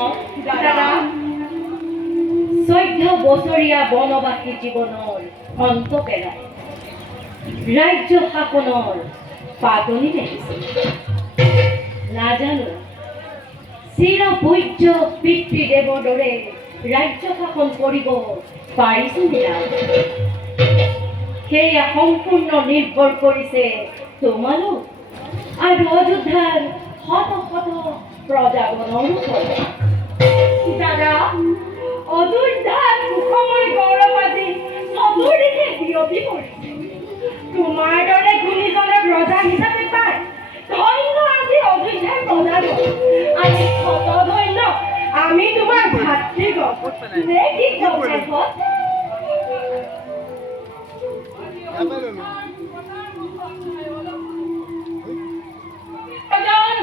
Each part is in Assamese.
14 বছৰীয়া বনবাসী জীৱনৰ অন্ত পেলাই ৰাজ্য শাসনৰ পাতনি মেলিছিল। নাজানো চিৰ পূজ্য পিতৃদেৱৰ দৰে ৰাজ্য শাসন কৰিব পাৰিছো নেকি? সেয়া সম্পূৰ্ণ নিৰ্ভৰ কৰিছে তোমালোক আৰু অযোধ্যাৰ শত শত প্ৰজাগণৰ ওপৰত। দাদা, অযোধ্যাৰ সুখময় গৌৰৱ আজি চতুৰ্দিশে বিয়পি পৰিছে। তোমাৰ দৰে গুণীজনক ৰজা হিচাপে পাই ধন্য আজি অযোধ্যাৰ প্ৰজাগণ। আজি শত ধন্য আমি তোমাৰ ভাতৃগণ। নে কি কওঁ?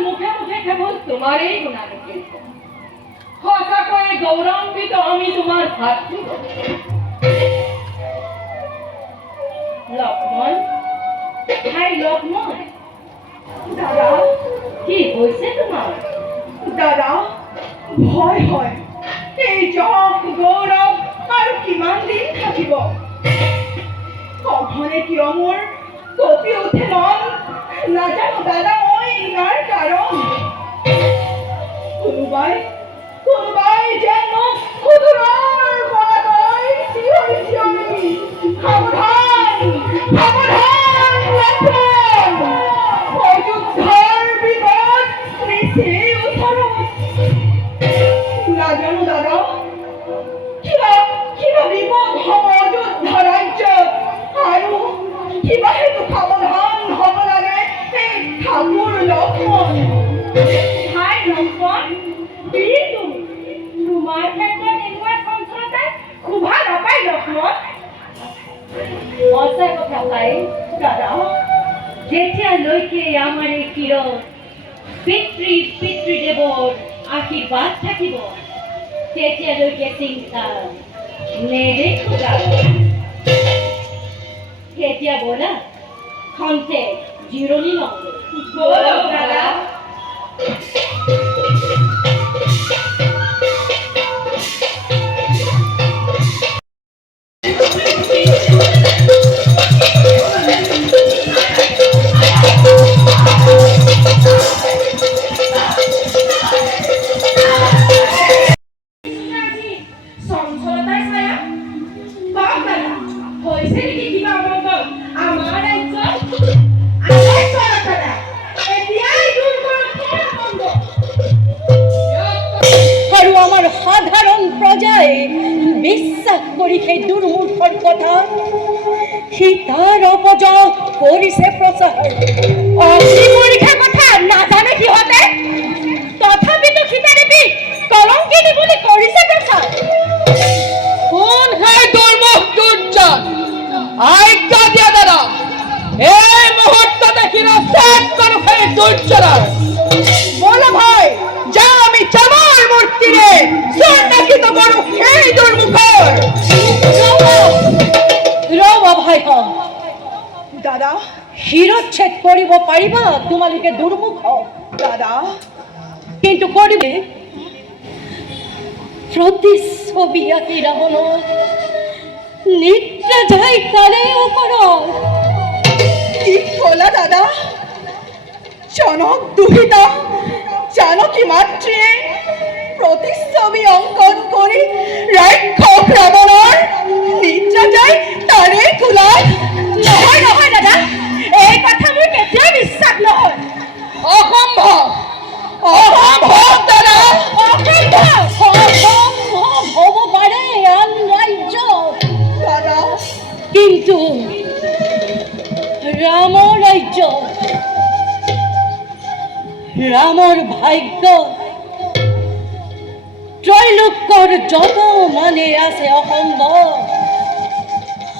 মুখে মুখে কেৱল তোমাৰেই গুণানুকীৰ্তন। সঁচাকৈয়ে গৌৰৱান্বিত আমি তোমাৰ ভাতৃগণ। লক্ষ্মণ, ভাই লক্ষ্মণ, দাদা কি হৈছে তোমাৰ? দাদা, ভয় হয়। এই যশ গৌৰৱ আৰু কিমান দিন থাকিব? সঘনে কিয় মোৰ কঁপি উঠে মন? নাজানো দাদা, মই ইয়াৰ কাৰণ। কোনোবাই যেন মোক সুদূৰৰ পৰা কয়, চিঞৰি চিঞৰি, সাৱধান সাৱধান লক্ষ্মণ, অযোধ্যাৰ বিপদ নিচেই ওচৰত। নাজানো দাদা, কিবা বিপদ হ'ব অযোধ্যা ৰাজ্যত, আৰু কিবা হেতু সাৱধান হ'ব লাগে এই ঠাকুৰ লক্ষ্মণ। ভাই লক্ষ্মণ, তোমাৰ ক্ষেত্ৰত এনেকুৱা চঞ্চলতাই শোভা নাপায় লক্ষ্মণ। সঁচা কথা ভাই। দাদা, যেতিয়ালৈকে আমাৰ এই শিৰত পিতৃদেৱৰ আশীৰ্বাদ থাকিব তেতিয়ালৈকে চিন্তা নেদেখো। এতিয়া ব'লা খন্তে জিৰণি লওঁ। ব'লক দাদা। চঞ্চলতাৰ ছায়া বাপ দাদা হৈছে নেকি কিবা অমংগল আমাৰ ৰাজ্যত? আৰু আমাৰ সাধাৰণ প্ৰজাই বিশ্বাস কৰি সেই দুৰ্মূৰ্খৰ কথা সীতাৰ অপযোগ কৰিছে প্ৰচাৰ। অগ্নিপৰীক্ষাৰ কথা নাজানে সিহঁতে, তথাপিতো সীতা দেৱী কলংকিনী বুলি কৰিছে প্ৰচাৰ। কোন হে দুৰ্মুখ দুৰ্জন? আজ্ঞা দিয়া দাদা, এই মুহূৰ্ততে শিৰচ্ছেদ কৰো সেই দুৰ্জনৰ। বলো ভাই, যা আমি চামাৰ মূৰ্তিৰে স্বৰ্ণাকিত কৰো সেই দুৰ্মুখৰ। ৰবা ভাই, দাদা, শিৰচ্ছেদ কৰিব পাৰিবা তোমালোকে দুৰ্মুখ, দাদা, কিন্তু কৰিবে প্ৰতিচ্ছবি আঁকি ৰাৱণৰ নিদ্ৰা যায় তাৰে ওপৰত। কি ক'লা দাদা? জনক দুহিতা জানকী মাতৃয়ে প্ৰতিচ্ছবি অংকন কৰি ৰাক্ষস ৰাৱণৰ নিদ্ৰা যায় তাৰে কোলাত? নহয় নহয় দাদা, এই কথা মোৰ কেতিয়াও বিশ্বাস নহয়। অসম্ভৱ, অসম্ভৱ দাদা, অসম্ভৱ হ'ব পাৰে আন ৰাজ্য, দাদা, কিন্তু ৰামৰ ৰাজ্য, ৰামৰ ভাগ্য, ত্ৰৈলোক্যৰ যত মানে আছে অসম্ভৱ,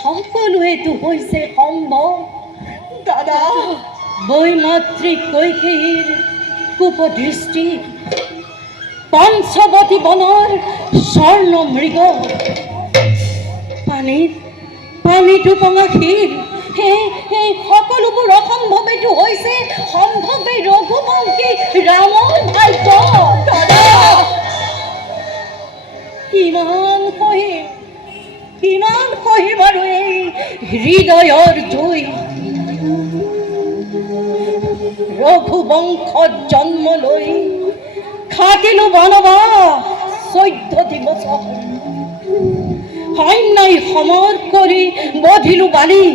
সকলোৱেতো হৈছে সম্ভৱ। দাদা, বৈমাতৃ কৈকেয়ীৰ কুপদৃষ্টি, পঞ্চৱতী বনৰ স্বৰ্ণ মৃগ, পানীত উপঙা ক্ষীৰ, এই সকলোবোৰ অসম্ভৱেটো হৈছে সম্ভৱে ৰঘুবংশী ৰামৰ ভাগ্য। দাদা, কিমান কহিম আৰু এই হৃদয়ৰ জুই। ৰঘুবংশত জন্ম লৈ খাটিলো বনবাস 14টি বছৰ। অন্যায় সমৰ কৰি বধিলো বালি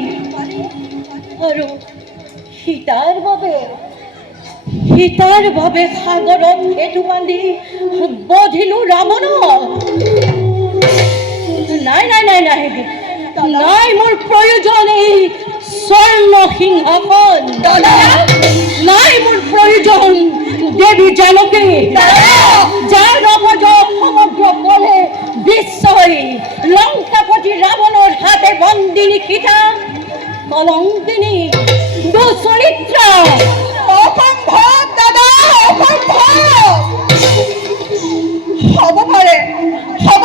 আৰু সীতাৰ বাবে সাগৰত সেতু বান্ধি বধিলো ৰাৱণক। নাই মোৰ প্ৰয়োজন এই স্বৰ্ণ সিংহাসন। নাই মোৰ প্ৰয়োজন দেৱী জানকী, যাৰ নৱজক সমগ্ৰ কলে বিশ্বই লংকাপতি ৰাৱণৰ হাতে বন্দিনী সীতা কলংকিনী দুচৰিত্ৰ। অসম্ভৱ দাদা, অসম্ভৱ। হ'ব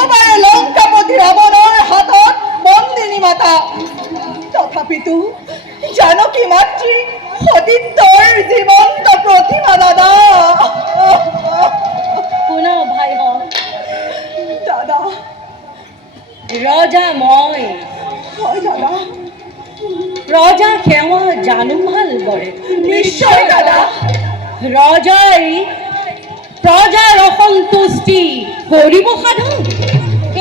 পাৰে লংকাপতি ৰাৱণৰ হাতত বন্দিনী মাতা, তথাপিতো জানকী মাতৃ সতীত্বৰ জীৱন্ত প্ৰতিমা দাদা। শুনা ভাইহঁত, দাদা। ৰজা মই, হয় দাদা। ৰজা সেৱা জানো ভাল কৰে। নিশ্চয় দাদা। ৰজাই প্ৰজাৰ অসন্তুষ্টি কৰিব সাধন।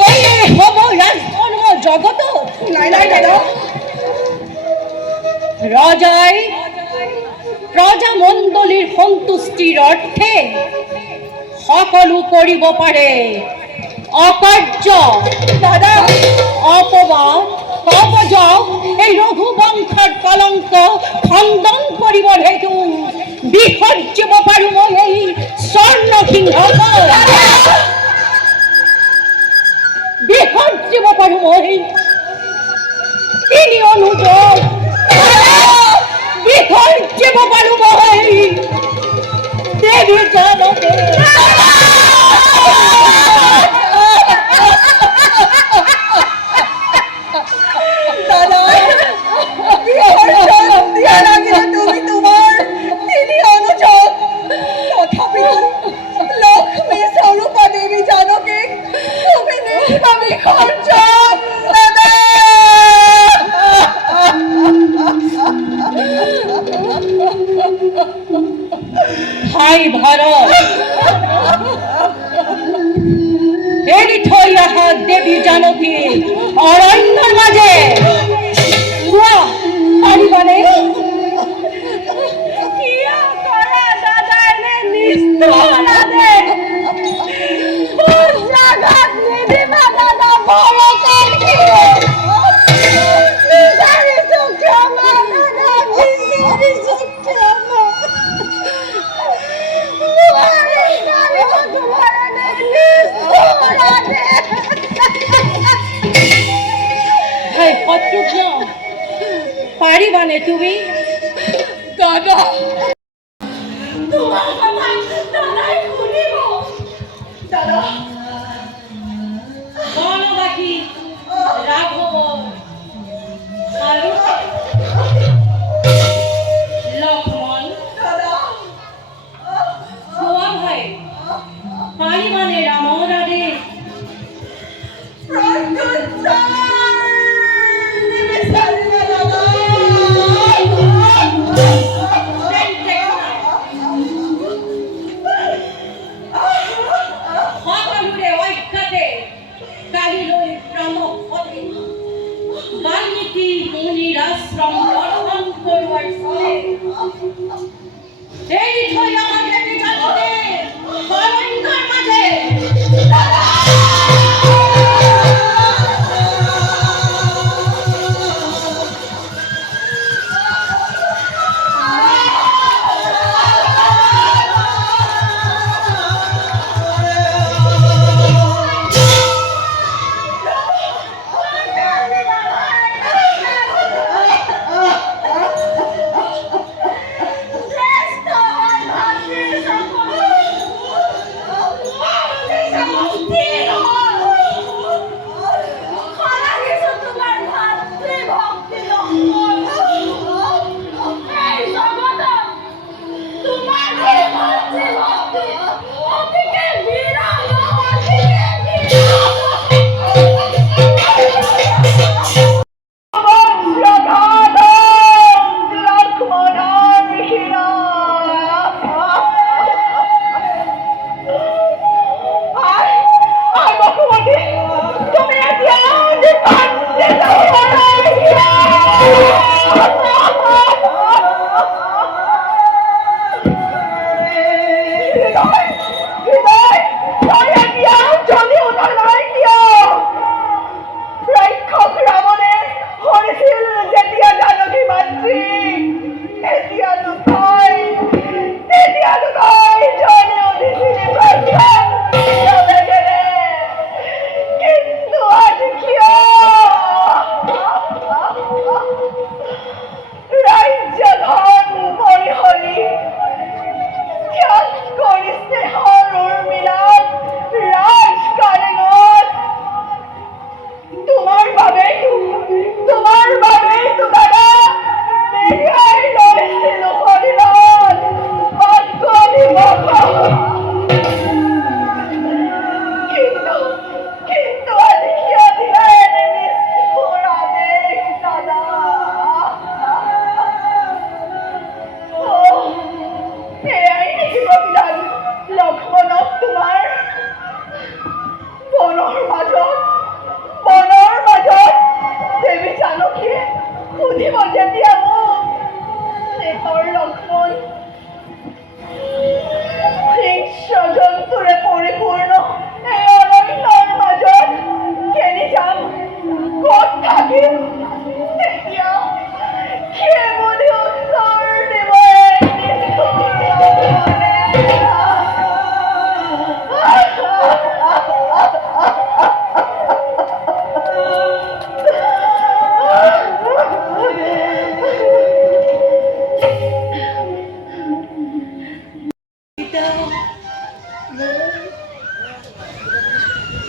এয়ে হ'ব ৰাজধৰ্ম জগতত। নাই দাদা। ৰজাই প্ৰজামণ্ডলীৰ সন্তুষ্টিৰ অৰ্থে সকলো কৰিব পাৰে। অকাৰ্য দাদা, অপবাদ অপজক এই ৰঘুবংশৰ কলংক খণ্ডন কৰিবৰ হেতু বিসৰ্জিব পাৰো মই এই স্বৰ্ণ সিংহাসন। বিসৰ্জিব পাৰো মই তিনি অনুযোগ। বিসৰ্জিব পাৰো মই দেৱী জানকী। দাদা, বিসৰ্জন দিয়া লাগিলে তুমি তোমাৰ তিনি অনুযোগ, তথাপিও লক্ষ্মী স্বৰূপা দেৱী জানকীক তুমি নিদিবা বিসৰ্জন দাদা। ভাই ভাৰত, এৰি থৈ অহা দেৱী জানকী অৰণ্যৰ মাজে কোৱা পাৰিবানে? কিয় কৰা দাদা এনে নিষ্ঠুৰতাৰে? মোৰ জাগাত নিদিবা দাদা, বৰকাৰ কি? বিচাৰিছো ক্ষমা দাদা, বিচাৰিছো ক্ষমা। ভাই শত্ৰুঘ্ন, পাৰিবানে তুমি? দাদা, তোমাৰ কথা দাদাই শুনিব। দাদা, বনবাসী ৰাঘৱ আৰু লক্ষ্মণ, দাদা, কোৱা ভাই পাৰিবানে ৰামৰ আদেশ? প্ৰত্যুত্তৰ নিবিচাৰিলে দাদা। সকলোৰে ঐক্যতে কালিলৈ ব্ৰহ্মপতি বাল্মীকি মুনিৰ আশ্ৰম দৰ্শন কৰোৱাৰ ফলে এৰি থৈ অহা দেৱী জানকী অৰণ্যৰ মাজে শ্ৰেষ্ঠ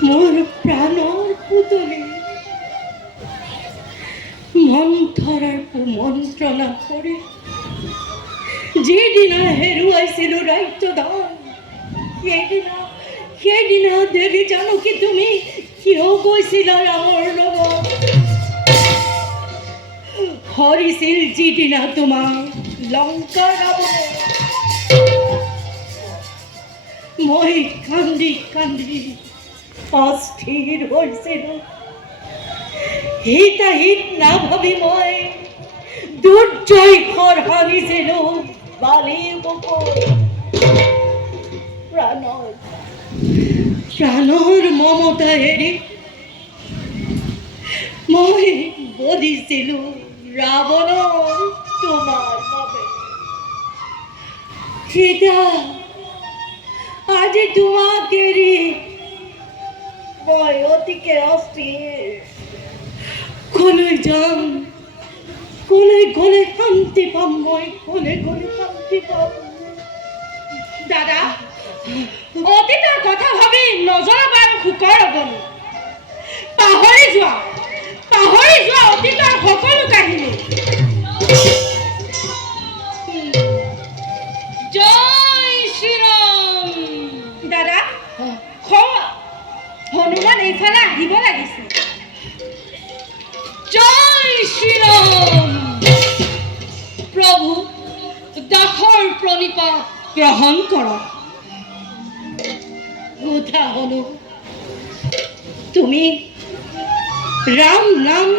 মোৰ প্ৰাণৰ পুতলি মন্থৰাৰ কুমন্ত্ৰণা কৰি যিদিনা হেৰুৱাইছিলোঁ ৰাজ্যধন সেইদিনা দেৱী জানকী তুমি কিয় গৈছিলা ৰামৰ লগত? হৰিছিল যিদিনা তোমাৰ লংকা ৰাৱণে, মই কান্দি কান্দি অস্থিৰ হৈছিলোঁ। হিতাহিত নাভাবি মই দুৰ্জয় সানিছিলোঁ বালিৰ বুকুত। প্ৰাণৰ মমতা এৰি মই বধিছিলোঁ ৰাৱণৰ তোমাৰ বাবে। সীতা, আজি তোমাক এৰি মই অতিকে অস্থিৰ। কলৈ যাম, কলৈ গ'লে শান্তি পাম মই, কলৈ গ'লে শান্তি পাম? দাদা, অতীতৰ কথা ভাবি নজনা বাৰু সুখৰ অগণি। পাহৰি যোৱা অতীতৰ সকলো কাহিনী। জয় শ্ৰীৰাম। দাদা, হনুমান এইফালে আহিব লাগিছিল। জয় শ্ৰীৰাম। প্ৰভু, দাসৰ প্ৰণিপাত গ্ৰহণ কৰক। উঠা হলো, তুমি ৰাম নাম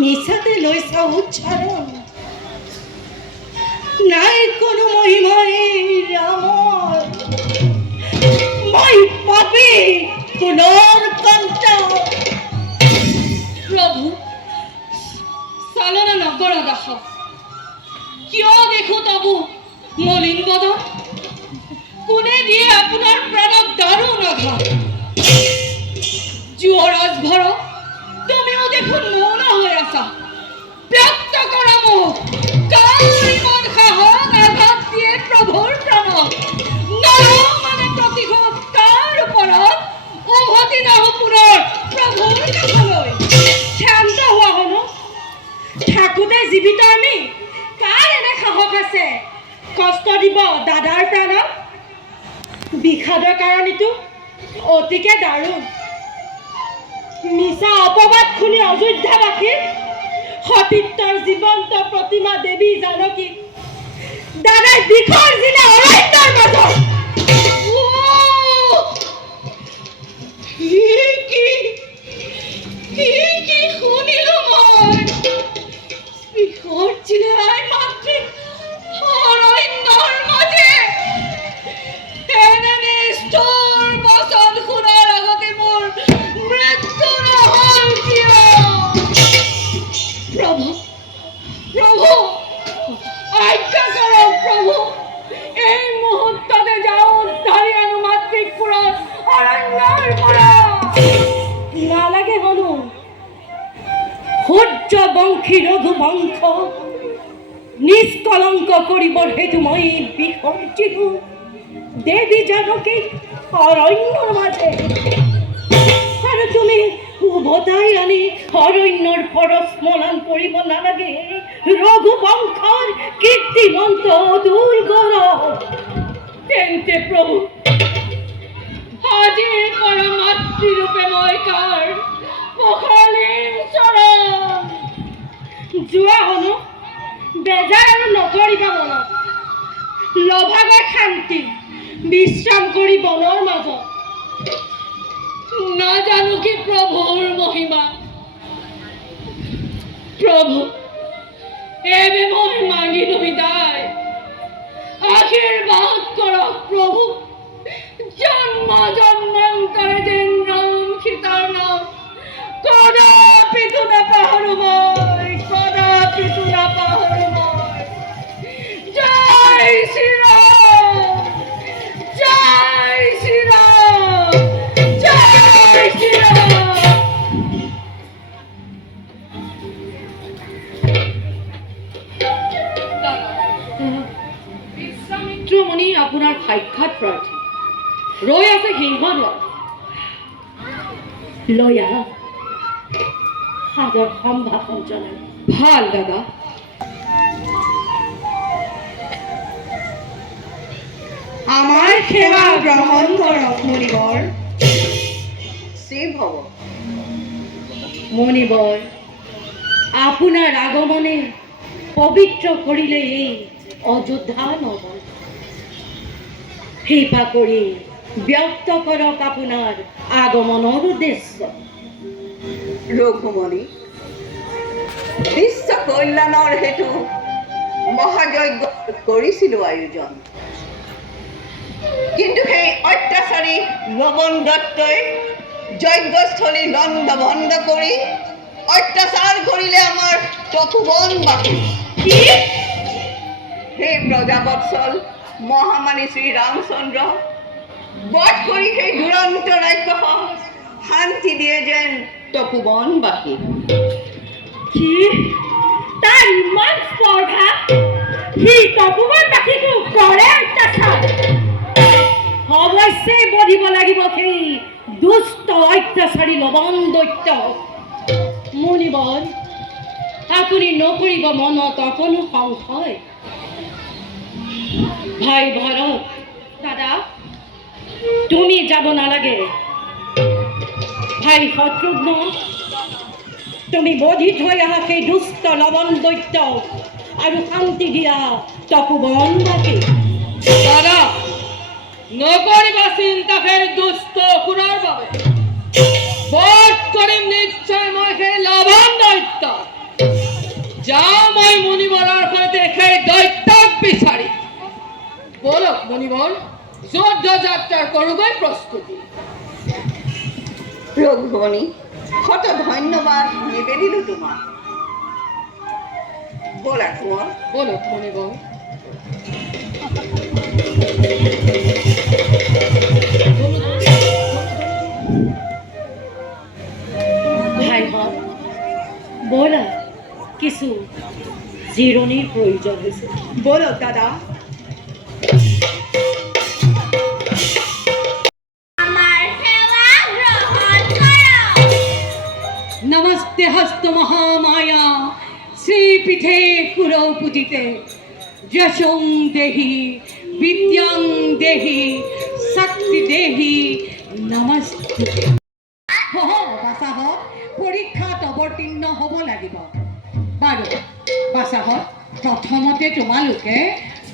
মিছাতে লৈছা উচ্চাৰণ। নাই কোনো মহিমাই ৰামৰ, মই পাপী পুনৰ কণ্ঠ। প্ৰভু, চালনা নকৰ দাসক। কিয় দেখো তবু মলিন বদন? কোনে দিয়ে আপোনাৰ প্ৰাণক দাৰুণ আঘাত? যুৱৰাজ ভৰ, তুমিও দেখোন মৌন হৈ আছা। ব্যক্ত কৰা মোক, কাৰ ইমান সাহস আঘাত দিয়ে প্ৰভুৰ প্ৰাণক? মানে প্ৰতিশোধ কাৰ ওপৰত? উভতি নাহো পুনৰ প্ৰভুৰ কাষলৈ। শান্ত হোৱা হনো, থাকোঁতে জীৱিত আমি। কাৰ এনে সাহস আছে কষ্ট দিব দাদাৰ প্ৰাণক? বিষাদৰ কাৰণেতো অতিকে দাৰুণ। মিছা অপবাদ শুনি অযোধ্যাবাসীৰ সতীত্বৰ জীৱন্ত প্ৰতিমা দেৱী জানকী দাদাই বিষৰ জিলা অৰণ্যৰ মাজত। কি শুনিলো মই? বিষৰ জিলাই মাতৃ অৰণ্যৰ মাজে। এনে নিষ্ঠুৰ বচন শুনাৰ আগতে মোৰ মৃত্যু নহল কিয়? প্ৰভু, আজ্ঞা কৰক প্ৰভু, এই মুহূৰ্ততে যাওঁ ধাৰি আনো মাতৃকপুৰত অৰণ্যৰ পৰা। নালাগে হনো, সূৰ্যবংশী ৰঘুবংশ নিষ্কলংক কৰিবৰ হেতু মই বিসৰ্জিলো দেৱী জানকীক অৰণ্যৰ মাজে। আৰু তুমি উভতাই আনি অৰণ্যৰ পৰস্মৰণ কৰিব নালাগে ৰঘুবংশৰ কীৰ্তিমন্ত অতুল গৌৰৱ। তেন্তে প্ৰভু, আজিৰ পৰা মাতৃৰূপে মই কাৰ পখালিম চৰণ। যোৱা হনো, বেজাৰ আৰু নকৰিবা মনত। লভাগৰ শান্তি বিশ্ৰাম কৰি বনৰ মাজত। নাজানো কি প্ৰভুৰ মহিমা। প্ৰভু, এবে মই মাগিলো বিদায়। আশীৰ্বাদ কৰক প্ৰভু, জন্ম জন্মান্তৰে যেন ৰাম সীতাৰ নাম কদাপিতো নাপাহৰো মই, কদাপিতো নাপাহৰো মই। জয় শ্ৰীৰাম, জয় শ্ৰীৰাম, জয় শ্ৰীৰাম। বিশ্বামিত্ৰমণি আপোনাৰ সাক্ষাৎ প্ৰাৰ্থী ৰৈ আছে সিংহদ্বাৰ। লৈ আহা সাদৰ সম্ভাষণ জনাই। ভাল দাদা। আমাৰ সেৱা গ্ৰহণ কৰক মুনিবৰ। শিৱ হ'ব। মণিবৰ, আপোনাৰ আগমনে পবিত্ৰ কৰিলে এই অযোধ্যা নগৰ। কৃপা কৰি ব্যক্ত কৰক আপোনাৰ আগমনৰ উদ্দেশ্য। ৰঘুমণি, বিশ্ব কল্যাণৰ হেতু মহাযজ্ঞ কৰিছিলোঁ আয়োজন, কিন্তু সেই অত্যাচাৰী লবণ দত্তই যজ্ঞস্থলী লণ্ড ভণ্ড কৰি অত্যাচাৰ কৰিলে আমাৰ তপোবনবাসী। কি? সেই প্ৰজাবৎসল মহামানী শ্ৰীৰামচন্দ্ৰ বধ কৰি সেই দুৰন্ত ৰাক্ষসক শান্তি দিয়ে যেন তপোবনবাসী। কি? তাৰ ইমান স্পৰ্ধা? সি তপোবনবাসীকো কৰে অত্যাচাৰ? অৱশ্যে বধিব লাগিব সেই দুষ্ট অত্যাচাৰী লবণ দৈত্য। মুনিবৰ, আপুনি নকৰিব মনত অকণো সংশয়। ভাই ভৰত, দাদা তুমি যাব নালাগে। ভাই শত্ৰুঘ্ন, তুমি বধিত হৈ অহা সেই দুষ্ট লবণ দৈত্য আৰু শান্তি দিয়া তপোবনবাসী। দাদা, নকৰিবা চিন্তা সেই দুষ্ট অসুৰৰ বাবে। বধ কৰিম নিশ্চয় মই সেই লবণ দৈত্য। যাওঁ মই মুনিবৰৰ সৈতে সেই দৈত্যক বিচাৰি। বলক মুনিবৰ, যুদ্ধ যাত্ৰাৰ কৰোগৈ প্ৰস্তুতি। ৰঘুমণি, শত ধন্যবাদ নিবেদিলোঁ তোমাক। ব'লা কোঁৱৰ। বলক মুনিবৰ। ভাইহঁত, ব'লা কিছু জিৰণিৰ প্ৰয়োজন হৈছে। ব'লক দাদা। নমস্তে হস্ত মহামায়া শ্ৰীপীঠে কুৰৌ পূজিতে যশং দেহি বিদ্যাং দেহি শক্তি দেহি নমস্তে। বাচাহত পৰীক্ষাত অৱতীৰ্ণ হ'ব লাগিব। বাৰু বাচাহত, প্ৰথমতে তোমালোকে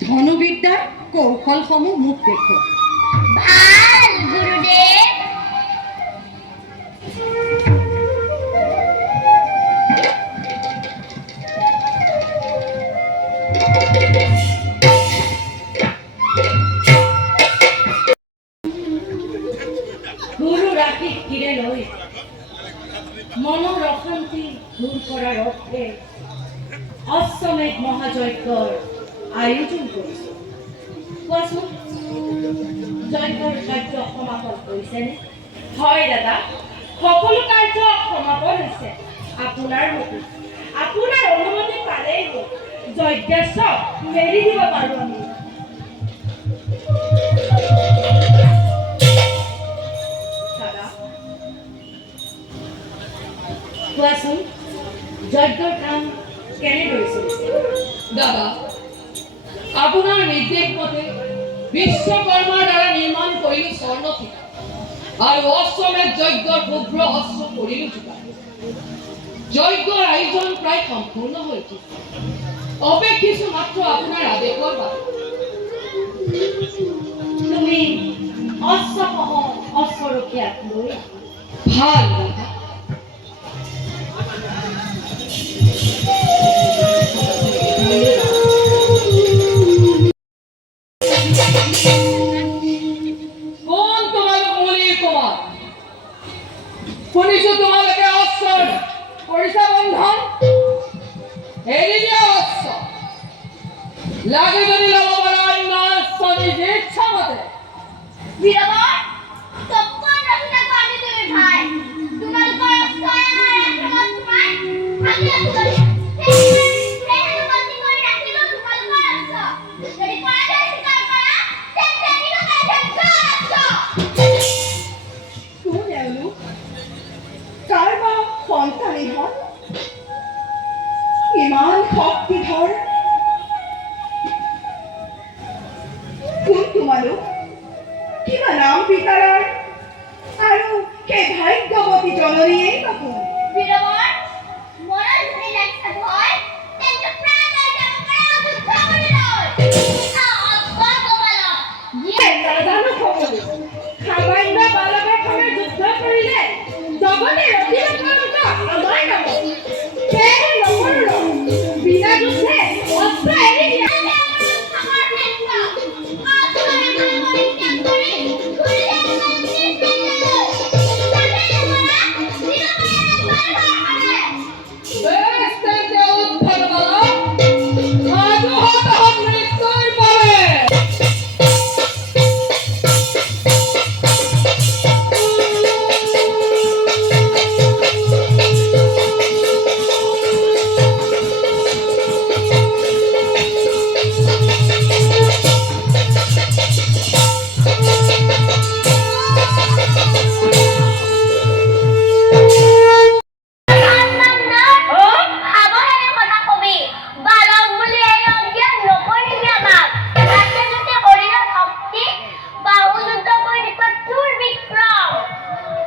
ধনুবিদ্যাৰ কৌশলসমূহ মোক দেখুৱা। ভাল গুৰুদেৱ। গুৰু ৰাশিক ঘিৰে লৈ মনৰ অশান্তি দূৰ কৰাৰ অৰ্থে অশ্বমেধ মহাযজ্ঞৰ আয়োজন কৰিছোঁ। কোৱাচোন, যজ্ঞৰ কাৰ্য সমাপন কৰিছেনে? হয় দাদা, সকলো কাৰ্য সমাপন হৈছে। আপোনাৰ মতে, আপোনাৰ অনুমতি পালেই যজ্ঞেশ্ব মেলি দিব পাৰোঁ আমি। দাদা, কোৱাচোন, যজ্ঞৰ কাম কেনেদৰে চলিছে? দাদা, আপোনাৰ নিৰ্দেশ মতে বিশ্বকৰ্মাৰ দ্বাৰা নিৰ্মাণ কৰিলোঁ স্বৰ্ণশিখা আৰু অশ্বমেধ যজ্ঞৰ উগ্ৰ অস্ত্ৰ কৰিলোঁ যোগাৰ। যজ্ঞৰ আয়োজন প্ৰায় সম্পূৰ্ণ হৈ উঠিছে। অপেক্ষিছোঁ মাত্ৰ আপোনাৰ আদেশৰ বাবে। তুমি অশ্বসহ অশ্বৰক্ষীয়াক লৈ আহা। ভাল দাদা। কোন তোমালোক মুনিৰ কুমাৰ? শুনিছো তোমালোকে অস্ত্ৰৰ কৰিছা বন্ধন। এৰি দিয়া অস্ত্ৰ। লাগে যদি ল'ব পাৰা অন্য অস্ত্ৰ নিজ ইচ্ছা মতে। বীৰবৰ, তপন ৰখিলাকো আনি তুমি ভাই। তোমালোকৰ অস্ত্ৰই আমাৰ আক্ৰমণ সোমাই ভাঙি আছো। সেয়েহে বন্দী কৰি ৰাখিলোঁ তোমালোকৰ অস্ত্ৰ। যদি পৰাজয় স্বীকাৰ কৰা, তেন্তে নিলুকাই যজ্ঞৰ অস্ত্ৰ। কোন এওঁলোক? লগতে ৰতিবা কলংক আমাৰ নামত সেয়েহে নকৰো বিনা যুদ্ধে অস্ত্ৰ এৰি দিয়া আমার ক্ষেত্র আজ করে পরিত্যাগ করে ঘুরে বেশ থেকে উদ্ধার বলো আজও হতাহত মৃত্যুর পরে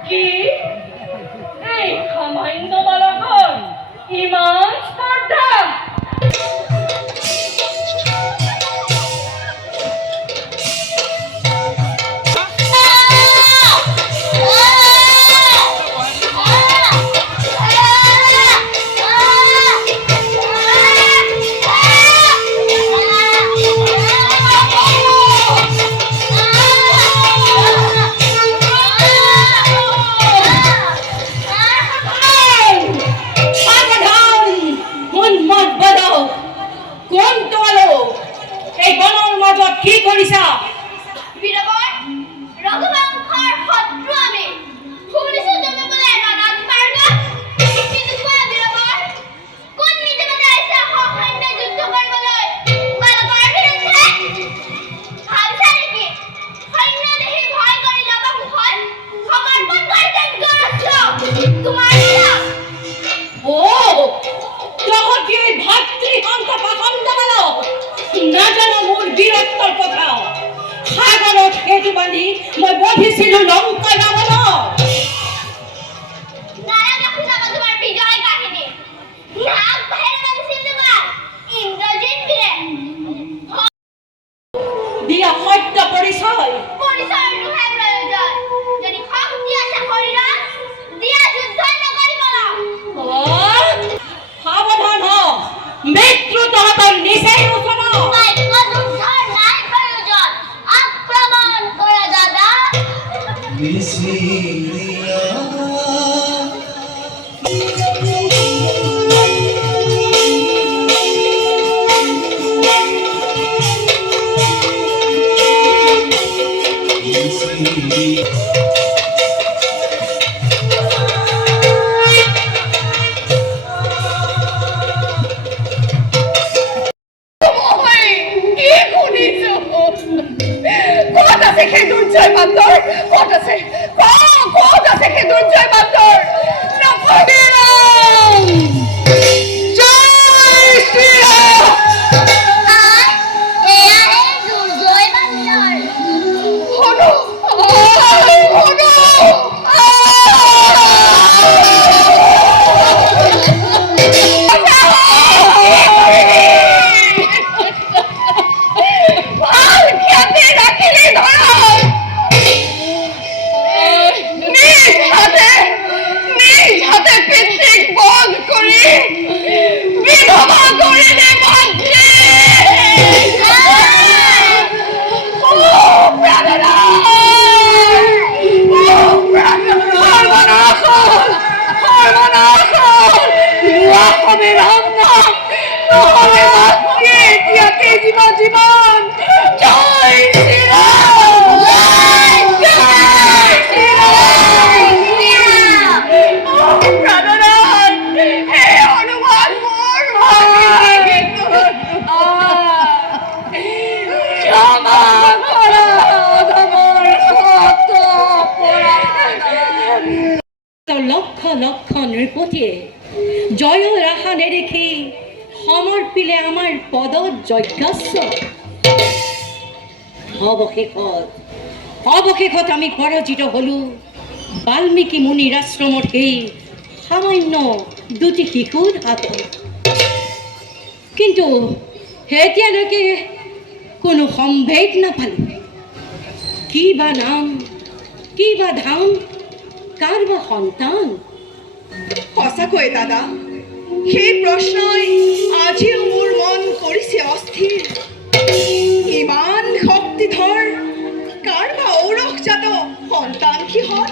কি এই সামান্য বালকৰ ইমান স্পৰ্ধা সাৱধান উন্মাদ বালক কোন তোমালোক এই বনৰ মাজত কি কৰিছা বীৰবৰ ৰঘুবংশৰ শত্ৰু আমি শুনিছো তুমি বলে ৰণত পাৰবা কিন্তু কোৱা বীৰবৰ কোন নিজে মানে আছে সৈন্য যুদ্ধ কৰিবলৈ বালকৰ বিৰুদ্ধে ভাবিছা নেকি সৈন্য দেখি ভয় কৰি ল'ব মুখত সমৰ্পণ কৰি যেন গৰজ তোমাৰ নাম ও তহঁতি এই ভাতৃহন্ত পাখণ্ড বালক নাজানো মোৰ বীৰত্বৰ কথা সাগৰত সেতু বান্ধি মই বধিছিলো লংকা ৰাৱণক নাৰায়ণ শুনাব তোমাৰ বিজয় কাহিনী নাম বাহিৰে নামিছিল তোমাৰ ইন্দ্ৰজিৎ বীৰে দিয়া সত্য পৰিচয় পৰিচয়ৰ নোহে প্ৰয়োজন যদি শক্তি আছে শৰীৰত দিয়া যুদ্ধ নকৰিব সাৱধান হ মৃত্যু তহঁতৰ নিচেই ওচৰত বাক্য যুদ্ধৰ নাই প্ৰয়োজন আক্ৰমণ কৰা দাদা কি শুনিছো ক'ত আছে সেই দুৰ্জয় বান্দৰ ক'ত আছে ক'ত আছে সেই দুৰ্জয় বান্দৰ নকৰিম জয় শ্ৰীৰাম এয়াহে দুৰ্জয় বান্দৰ শুনো ভাল খ্যাতি ৰাখিলি ধৰক নিজ হাতে পিতৃক বধ কৰি বিধৱা কৰিলে মন্ত্ৰী জীবন জয় শ্ৰীৰাম জয় শ্ৰীৰাম প্ৰাণনাথ হে হনুমান মোৰ ক্ষমা কৰা আমাৰ শত অপৰাধ লক্ষ লক্ষ নৃপতিয়ে জয়ৰ আশা নেদেখি সমৰ্পিলে আমাৰ পদত যজ্ঞস্ব অৱশেষত আমি পৰাজিত হলো বাল্মীকি মুনিৰ আশ্ৰমত সেই সামান্য দুটি শিশুৰ হাতত কিন্তু এতিয়ালৈকে কোনো সম্ভেদ নাপালোঁ কি বা নাম কি বা ধাম কাৰ বা সন্তান? সঁচাকৈ দাদা, সেই প্ৰশ্নই আজিও মোৰ মন কৰিছে অস্থিৰ। ইমান শক্তিধৰ কাৰ বা ঔৰসজাত সন্তান সিহঁত?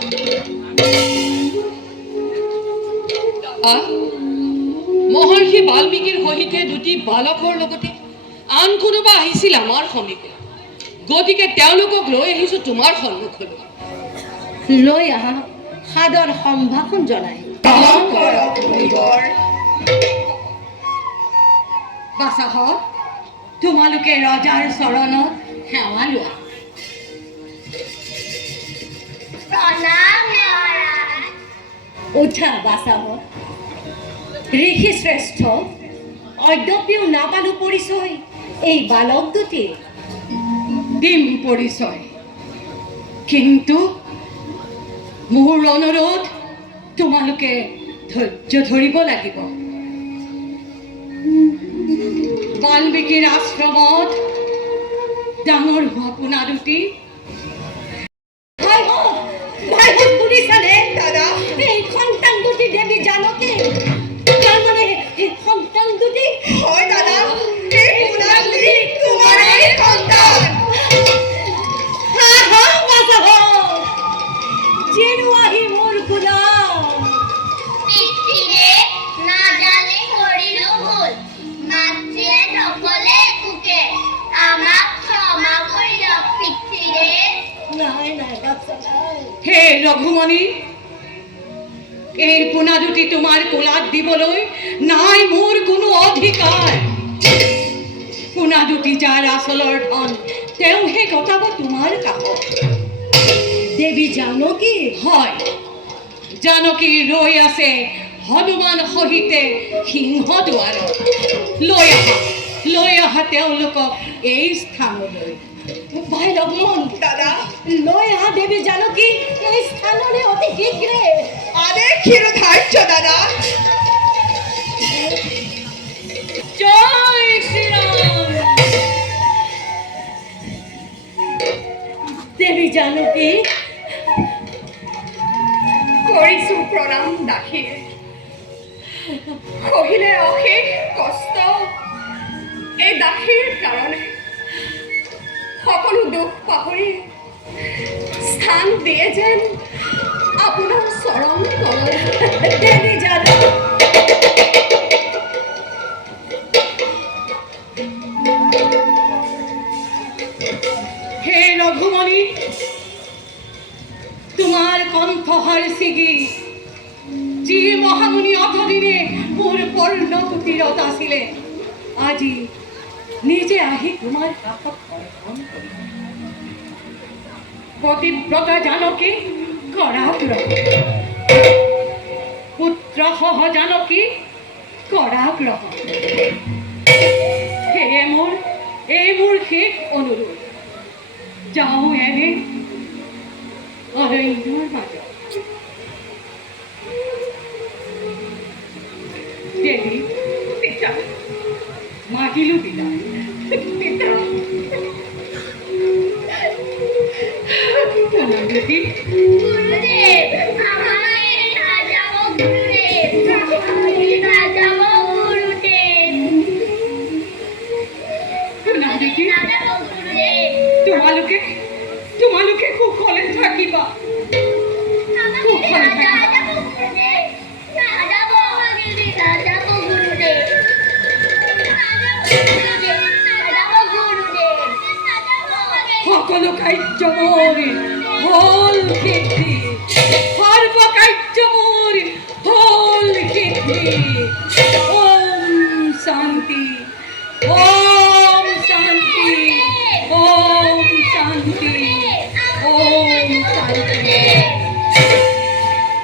মহৰ্ষি বাল্মীকিৰ সহিতে দুটি বালকৰ লগতে আন কোনোবা আহিছিল আমাৰ সমীপে, গতিকে তেওঁলোকক লৈ আহিছো তোমাৰ সন্মুখলৈ। লৈ আহা, সাদৰ সম্ভাষণ জনাই। পালন কৰক মুনিবৰ। বাচাহত তোমালোকে ৰজাৰ চৰণত সেৱা লোৱা। প্ৰণাম মহাৰাজ। উঠা বাচাহত। ঋষি শ্ৰেষ্ঠ, অদ্যপিও নাপালো পৰিচয় এই বালক দুটি। দিম পৰিচয়, কিন্তু মোৰ অনুৰোধ তোমালোকে ধৈৰ্য ধৰিব লাগিব। বাল্মীকিৰ আশ্ৰমত ডাঙৰ হোৱা পোনা দুটি ভাইহঁত শুনিছানে? দাদা, এই সন্তান দুটি দেৱী জানকী, তাৰমানে এই সন্তান দুটি হয় দাদা, এই পোনাগুটি তোমাৰেই সন্তান। যেনো আহি মোৰ গুলাম। পিতৃৰে নাজানি কৰিলো ভুল, মাতৃয়ে নকলে একোকে, আমাক ক্ষমা কৰি দিয়ক পিতৃৰে। নাই নাই বাচ্চা নাই। হে ৰঘুমণি, এই পোনা দুটি তোমাৰ কোলাত দিবলৈ নাই মোৰ কোনো অধিকাৰ। পোনা দুটি যাৰ আচলৰ ধন, তেওঁহে কটাব তোমাৰ কাষত। দেৱী জানকী হয়, জানকী ৰৈ আছে হনুমান সহিতে সিংহ দুৱাৰত। লৈ আহা তেওঁলোকক এই স্থানলৈ। ভাই লক্ষ্মণ, দাদা, লৈ আহা দেৱী জানকী এই স্থানলৈ অতি শীঘ্ৰে। আদেশ শিৰোধাৰ্য দাদা। জয় শ্ৰীৰাম। দেৱী জানকী, কৰিছো প্ৰণাম দাসী। সহিলে অশেষ কষ্ট এই দাসীৰ কাৰণে। সকলো দুখ পাহৰি স্থান দিয়ে যেন আপোনাৰ চৰণ তলত। দেৱী জানকী, হে ৰঘুমণি, তোমাৰ কণ্ঠহাৰ ছিগি যি মহামুনি অতদিনে মোৰ পৰ্ণকুটিৰত আছিলে, আজি নিজে আহি তোমাৰ কাষত অৰ্পণ কৰিলে। পতিব্ৰতা জানকী কৰাগ্ৰহ, পুত্ৰসহ জানকী কৰাগ্ৰহ। সেয়ে এই মোৰ শেষ অনুৰোধ, যাওঁ এনে অৰণ্যৰ মাজত। দেৱী, পিতা, মাতিলো বিদায়। পিতা, প্ৰণামী। গুৰুদেৱ, আমায় নাযাব গুৰুদেৱ, আমায় নাযাব গুৰুদেৱ, প্ৰণামী। নাযাব গুৰুদেৱ, তোমালোকে কুশলে থাকিবা। আমায় কুশলে থাকিবা। নাযাব গুৰুদেৱ, নাযাব গুৰুদেৱ, নাযাব গুৰুদেৱ, সকলো কাৰ্য মোৰ হল সিদ্ধি, সৰ্ব কাৰ্য মোৰ হল সিদ্ধি। ওম শান্তি, ওম শান্তি, ওম শান্তি, ওম শান্তি।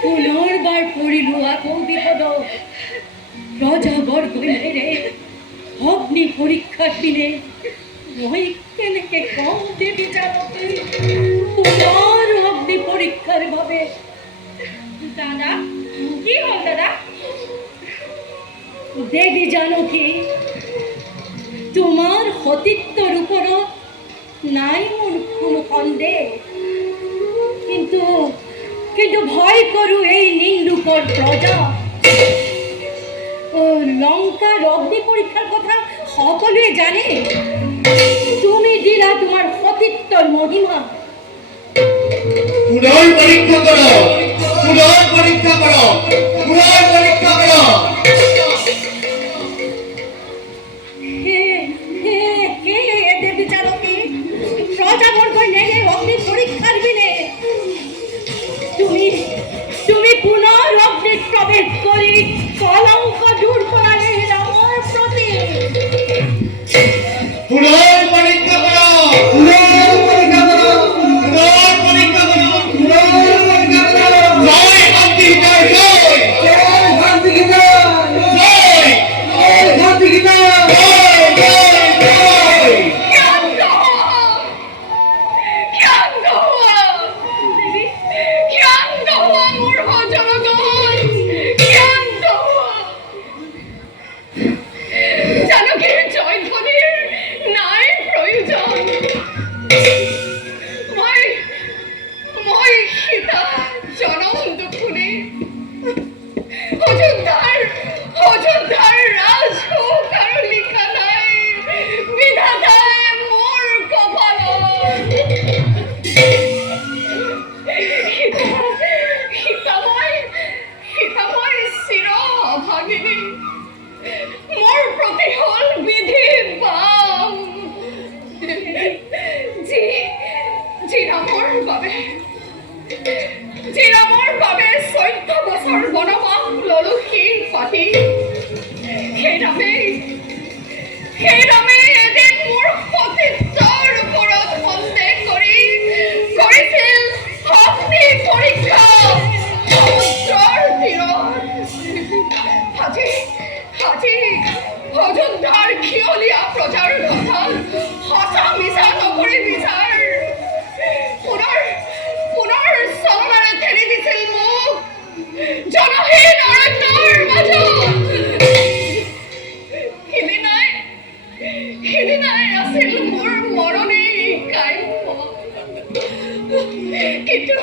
পুনৰবাৰ পৰিলো আকৌ বিপদ, ৰজাবৰ্গৰে অগ্নি পৰীক্ষাৰ দিনে মই কেনেকে কম দেৱী জানকী পুনৰ অগ্নি পৰীক্ষাৰ বাবে। দাদা, কি হ'ল দাদা? দেৱী জানকী, তোমাৰ সতীত্বৰ ওপৰত নাই মোৰ কোনো সন্দেহ, কিন্তু কিন্তু ভয় কৰো এই নিন্দুকৰ প্ৰজা। লংকাৰ অগ্নি পৰীক্ষাৰ কথা সকলোৱে জানে। তুমি দিলা তোমাৰ সতীত্বৰ মহিমা। পুনৰ পৰীক্ষা কৰো, পুনৰ পৰীক্ষা কৰো, পুনৰ পৰীক্ষা করো। কে এদের বিচারকে প্রজাবর্গই নেগে অগ্নি পরীক্ষার বিনে তুমি পুনর অগ্নি প্রবেশ করি কলঙ্ক দূর করালে আমার প্রতি। পুনৰ পৰীক্ষা কৰো, পুনৰ পৰীক্ষা কৰো, পুনৰ পৰীক্ষা কৰো, পুনৰ পৰীক্ষা কৰো। জয় শান্তি গীতাৰ জয়, জয় শান্তি গীতাৰ জয়, জয় শান্তি গীতাৰ জয়, জয় জয়। জানকীৰ জয়ধ্বনিৰ নাই প্ৰয়োজন। মই সীতা জনম দুখুনি অযোধ্যাৰ ৰাজসুখ আৰু লিখা নাই বিধাতাই মোৰ কপালত। সীতাময় চিৰ অভাগিনী, মোৰ প্ৰতি হ'ল বিধি বাম। যি ৰামৰ বাবে 14 বছৰ বনবাস ললো শিৰ পাতি। সেই ৰামেই এদিন মোৰ সতীত্বৰ ওপৰত সন্দেহ কৰিছিল অগ্নি পৰীক্ষা সমুদ্ৰৰ তীৰত। আজি অযোধ্যাৰ খিয়লীয়া প্ৰজাৰ কথা সঁচা মিছা নকৰি বিচাৰ। পুনৰ চলনাৰে ঠেলি দিছিল মোক জনহীন অৰণ্যৰ মাজত। সিদিনাই আছিল মোৰ মৰণি কাম্য, কিন্তু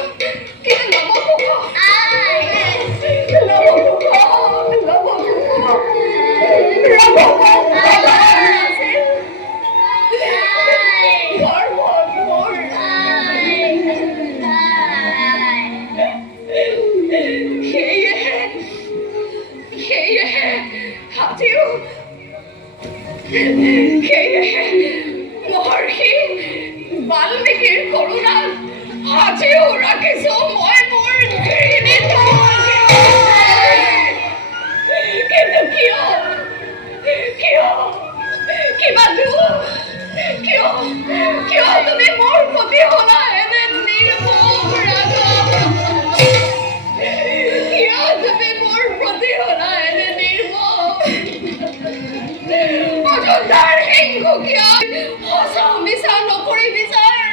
মহৰ্ষি বাল্মীকিৰ কৰোণাত আজিও ৰাখিছো মই মোৰ ঘৃণিত। কিন্তু কিয় তুমি মোৰ প্ৰতি হলা এনে নিৰ্মম ৰাগ? কিয় তুমি মোৰ প্ৰতি হলা এনে নিৰ্মম? অযোধ্যাৰ সিংহ কিয় সঁচা মিছা নকৰি বিচাৰ?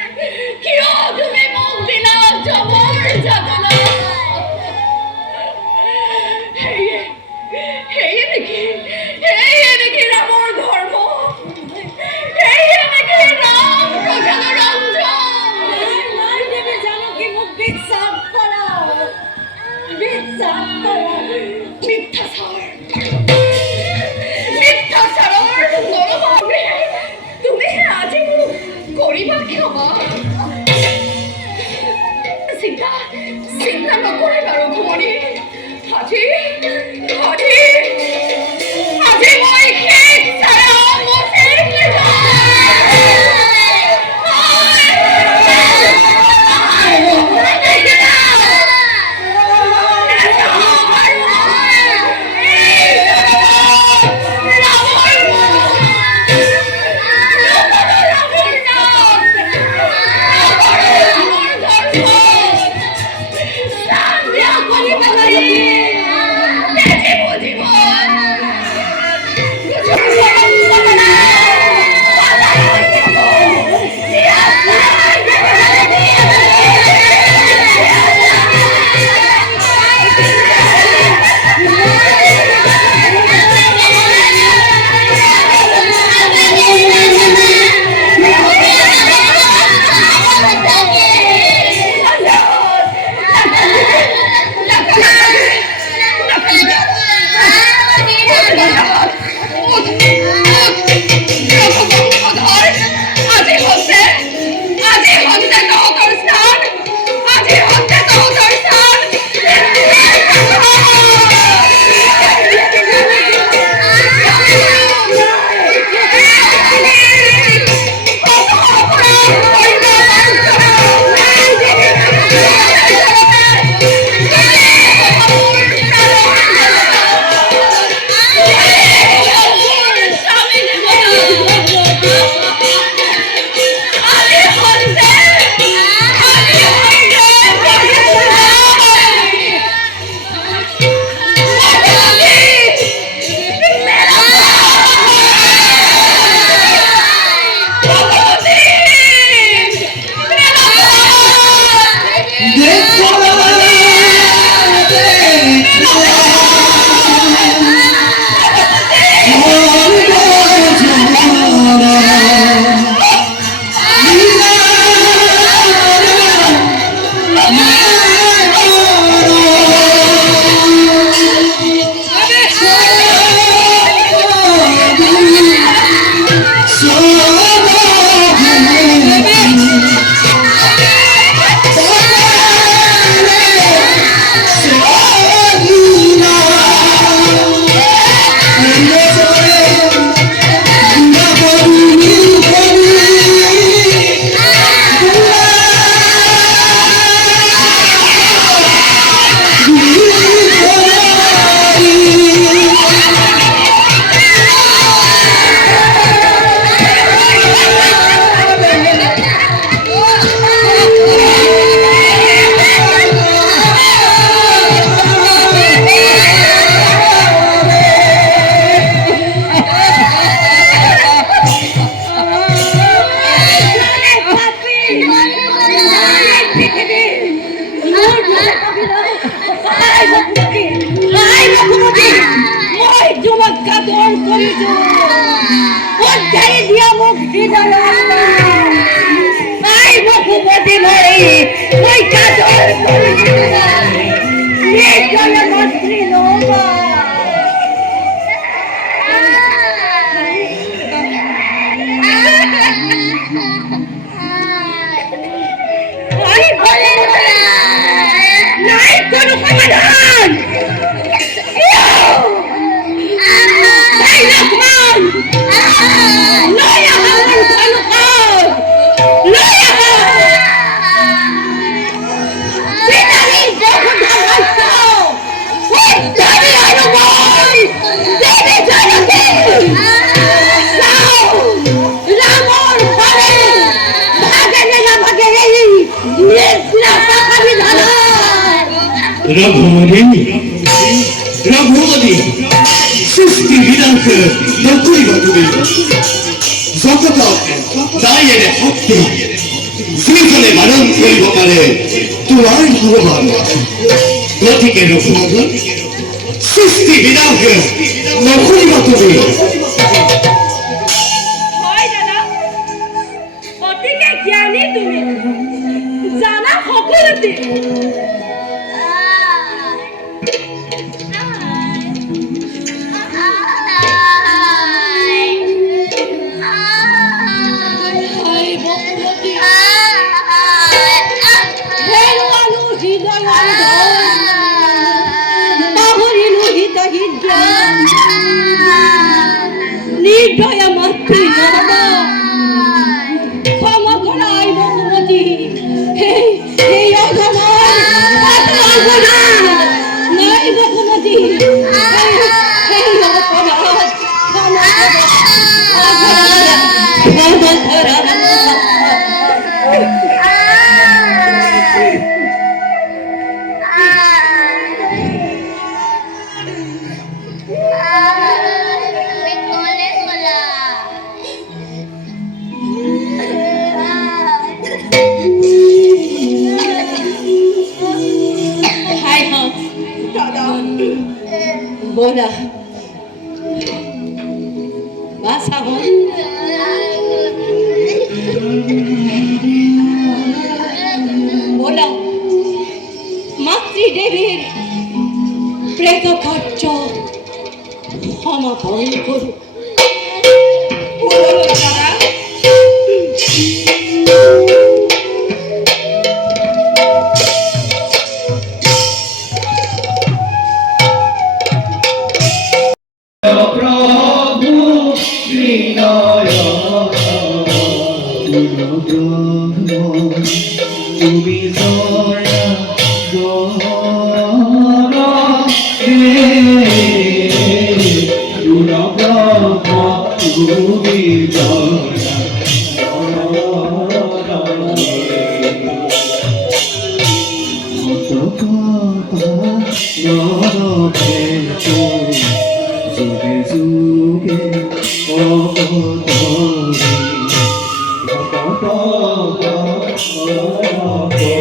কিয় তুমি মোক দিলা জমৰ যাতনা? সেয়ে নেকি ৰামৰ ধৰ্ম? সেয়ে নেকি ৰাম প্ৰজাৰঞ্জন? নাই দেবী জানকী, মোক বিশ্বাস কৰা। মিথ্যাচাৰৰ নৰভাৱে তুমি আজি মোক কৰিবা ক্ষমা? চিন্তা নকৰিবা ৰঘুমণি। আজি মই শেষ ছায়া মচিম। মই তোমাক কাদৰ কৰিছো অধ্যায় দিয়া মোক আই বসুমতী মই মই কাদৰ কৰিছো নিশ্চয় মন্ত্ৰী নহবা নাই কোনো সমাধান এই লক্ষ্মণ লৈ আহা মোৰ ধনুষক লৈ আহা পিতাৰী বসুন্ধৰা ৰাজ্য উদ্ধাৰী আৰু মই দেৱী জয়ন্তী চাও ৰামৰ ফালে ভাগে নে নাভাগে এই নিদ্ৰা পাখাবি ধানা রঘুমতি সৃষ্টি বিনাশ নকরিবা তুমি জগত দায়ের শক্তি শ্রীজনে মানন করিব পারে তোমার ভগবান গতিকে রঘুমতি সৃষ্টি বিনাশ নকরিবা তুমি হয় দাদা অতিকে জ্ঞানী তুমি জানা সকলোতে নির্দয়া মাতৃ জনতা ক্ষমা করাই বসুমতী এই অধমান নাই বসুমতী এই অপরাধ ক্ষমা করা बोला बासा हो बोला मातृ देवीर प्रेत कार्य समापन करो প্রভু শ্রীনয় তুমি দয়া তুমি Oh